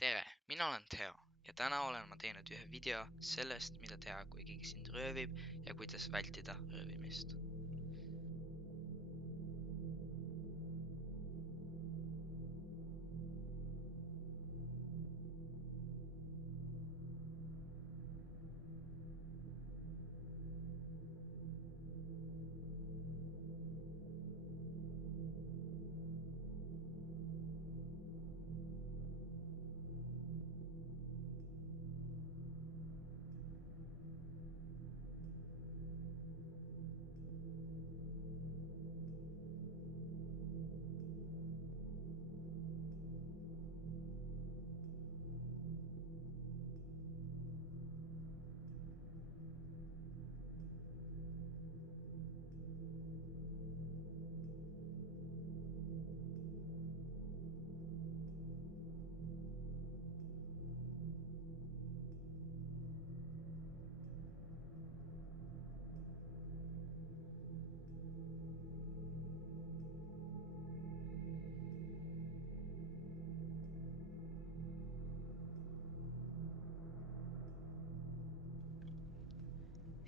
Tere, mina olen Teo ja täna olen ma teinud ühe video sellest, mida teha, kui keegi sind röövib ja kuidas vältida röövimist.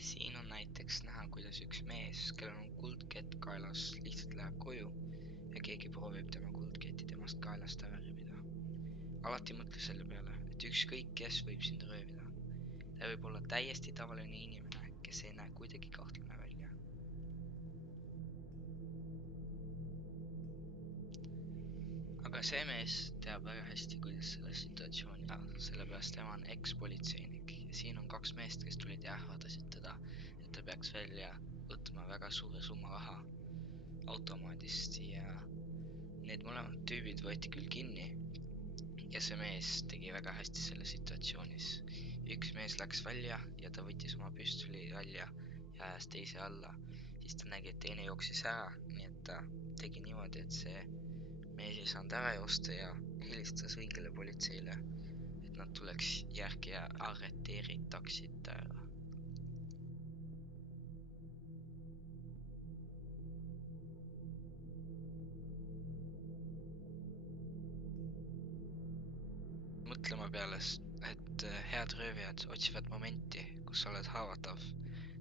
Siin on näiteks näha, kuidas üks mees, kellel on kuldkett kaelas, lihtsalt läheb koju ja keegi proovib tema kuldketti temast kaelast ära rübida. Alati mõtle selle peale, et ükskõik kes võib sind röövida. Ta võib olla täiesti tavaline inimene, kes ei näe kuidagi kahtlane välja. Aga see mees teab väga hästi, kuidas selles situatsiooni teha, sellepärast tema on ekspolitseinik ja siin on kaks meest, kes tulid ja ähvardasid teda, et ta peaks välja võtma väga suure summa raha automaadist ja need mõlemad tüübid võeti küll kinni ja see mees tegi väga hästi selles situatsioonis. Üks mees läks välja ja ta võttis oma püstoli välja ja ajas teise alla, siis ta nägi, et teine jooksis ära, nii et ta tegi niimoodi, et see mees ei saanud ära joosta ja helistas õigele politseile, et nad tuleks järgi ja arreteeritaksid ta ära. Mõtlema peale, et head röövijad otsivad momenti, kus sa oled haavatav.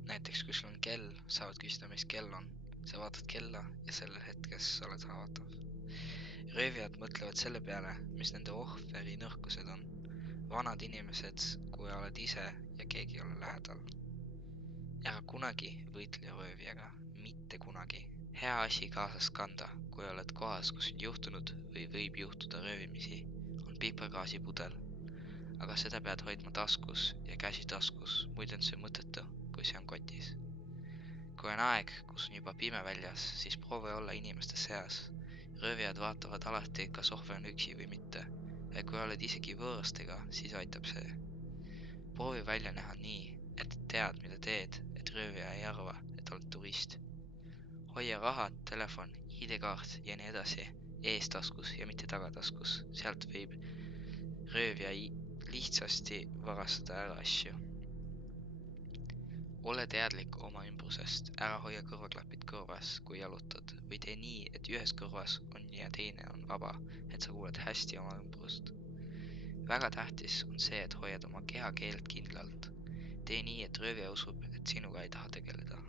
Näiteks kui sul on kell, saavad küsida, mis kell on. Sa vaatad kella ja sellel hetkes sa oled haavatav. Röövijad mõtlevad selle peale, mis nende ohveri nõrkused on. Vanad inimesed, kui oled ise ja keegi ei ole lähedal. Ära kunagi võitle röövijaga, mitte kunagi. Hea asi kaasas kanda, kui oled kohas, kus on juhtunud või võib juhtuda röövimisi, on pipargaasipudel. Aga seda pead hoidma taskus ja käsi taskus, muidu on see mõttetu, kui see on kotis. Kui on aeg, kus on juba pime väljas, siis proovi olla inimeste seas. Röövijad vaatavad alati, kas ohver on üksi või mitte. Ja kui oled isegi võõrastega, siis aitab see. Proovi välja näha nii, et tead, mida teed, et röövija ei arva, et oled turist. Hoia raha, telefon, ID-kaart ja nii edasi eestaskus ja mitte tagataskus. Sealt võib röövija lihtsasti varastada ära asju. Ole teadlik oma ümbrusest, ära hoia kõrvaklapid kõrvas, kui jalutad, või tee nii, et ühes kõrvas on ja teine on vaba, et sa kuuled hästi oma ümbrust. Väga tähtis on see, et hoiad oma kehakeelt kindlalt. Tee nii, et röövija usub, et sinuga ei taha tegeleda.